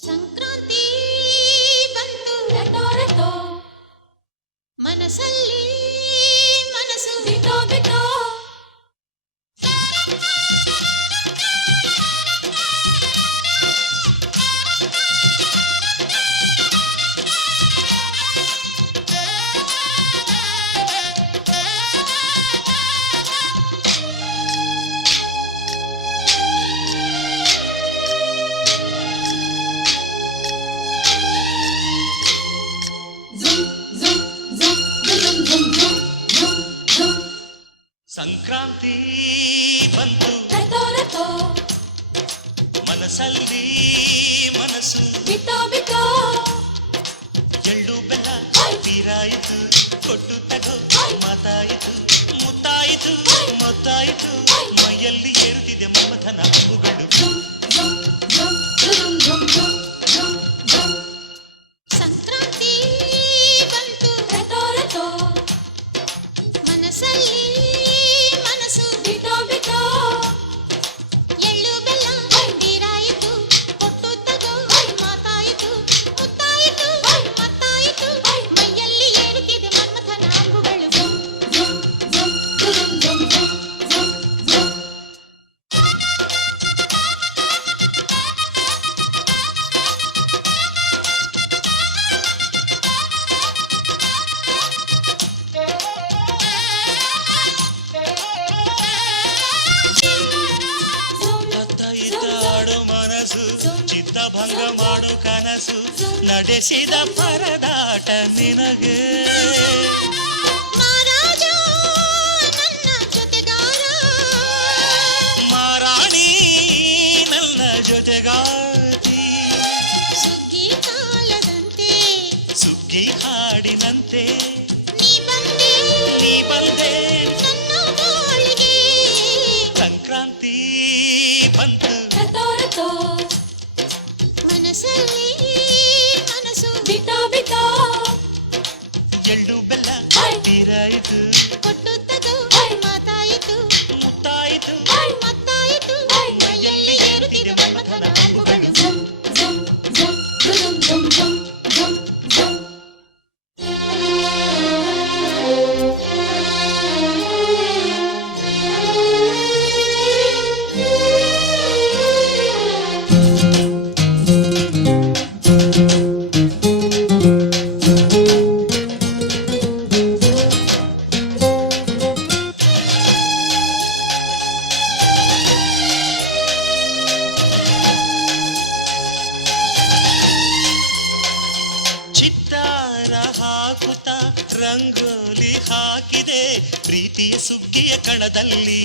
ಸಂಕ್ರಾಂತಿ ಬಂತು ರಟೋ ರಟೋ ಮನಸ್ಸಲ್ಲಿ ಮನಸ್ಸು ಬಿಟೋ ಬಿಟೋ ಸಂಕ್ರಾಂತಿ ಬಂತು ರಟೋ ರಟೋ ಮನಸ್ಸಲ್ಲಿ ಮನಸ್ಸು ಬಿಟೋ ಬಿಟೋ ಎಳ್ಳು ಬೆಲ್ಲ ತೀರಾಯಿತು ಕೊಟ್ಟು ತಗೋ ಮಾತಾಯಿತು ಮುತ್ತಾಯಿತು ಮೊತ್ತಾಯಿತು ಮೈಯಲ್ಲಿ ಏರುತ್ತಿದೆ ಮಮಥನ ಹಬ್ಬುಗಳು ಸಂಕ್ರಾಂತಿ ಬಂತು ರಟೋ ರಟೋ ಮನಸ್ಸಲ್ಲಿ ಮನಸ್ಸು ಬಿಟೋ ಬಿಟೋ ಎಳ್ಳು ಬೆಲ್ಲ ತೀರಾಯಿತು ಕೊಟ್ಟು ತಗೋ ಮಾತಾಯಿತು ಮುತ್ತಾಯಿತು ಮತ್ತಾಯಿತು ಮೈಯಲ್ಲಿ ಏರುತ್ತಿದೆ ಮನ್ಮಥನ ಅಂಬುಗಳು ಆಡು ಮನಸ್ಸು ಚಿತ್ತಭಂಗ ಮಾಡು ಕನಸು ನಡೆಸಿದ ಪರದಾಟ ನಿನಗೆ ಮಹಾರಾಜ ನನ್ನ ಜೊತೆಗಾರ ಮಾರಾಣಿ ನನ್ನ ಜೊತೆಗಾತಿ ಸುಗ್ಗಿ ಕಾಲದಂತೆ ಸುಗ್ಗಿ ಹಾಡಿನಂತೆ ನೀ ಬಂದೆ ನೀ ಬಂದೆ ನನ್ನ ಬಾಳಿಗೆ ಸಂಕ್ರಾಂತಿ ಬಂತು ರಟೋ ರಟೋ ಮನಸ್ಸಲ್ಲಿ ಮನಸ್ಸು ಬಿಟೋ ಬಿಟೋ ಎಳ್ಳು ಬೆಲ್ಲ ತೀರಾಯಿತು ಕೊಟ್ಟು ತಗೋ ಮಾತಾಯಿತು ಮುತ್ತಾಯಿತು ಮತ್ತಾಯಿತು ಮೈಯಲ್ಲಿ ಏರುತ್ತಿದೆ ಮನ್ಮಥನ ಅಂಬುಗಳು ಚಿತ್ತಾರ ಹಾಕುತ್ತ ರಂಗೋಲಿ ಹಾಕಿದೆ ಪ್ರೀತಿಯ ಸುಗ್ಗಿಯ ಕಣದಲ್ಲಿ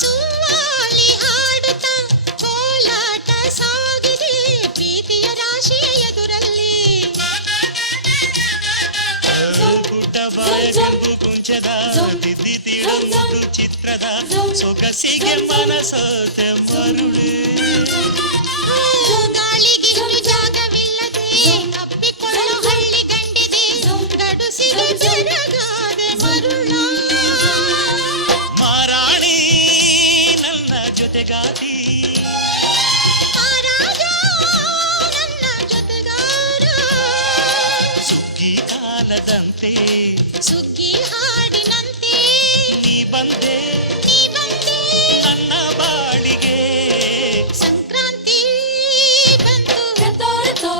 ಸುವಾಲಿ ಹಾಡುತ್ತಾ ಕೋಲಾಟ ಸಾಗಿದೆ ಪ್ರೀತಿಯ ರಾಶಿಯ ಎದುರಲ್ಲಿ ಗುಡ್ಡ ಬಾಯ ಕೆಂಪು ಕುಂಚದ ತಿದ್ದಿ ತೀಡು ಚಿತ್ರದ ಸೊಗಸಿಗೆ ಮನಸೋತೆ ಮರುಳೆ ಗಾಳಿಗಿಷ್ಟು ಜಾಗವಿಲ್ಲದೆ ಅಪ್ಪಿಕೊಳ್ಳೋ ಹಳ್ಳಿ ಗಂಡಿದೆ ಗಡುಸಿಗೆ ಜರಗಾದೆ ಮರುಳ ಮಾರಾಣಿ ನನ್ನ ಜೊತೆಗಾತಿ ಮಹಾರಾಜ ನನ್ನ ಜೊತೆಗಾರ ಸುಗ್ಗಿ ಕಾಲದಂತೆ ಸುಗ್ಗಿ ಹಾಡಿನಂತೆ ನೀ ಬಂದೆ ನೀ ಬಂದೆ ನನ್ನ ಬಾಳಿಗೆ ಸಂಕ್ರಾಂತಿ ಬಂತು ರಟೋ ರಟೋ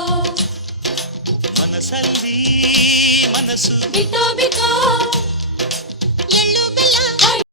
ಮನಸ್ಸಲ್ಲಿ ಮನಸ್ಸು ಬಿಟೋ ಬಿಟೋ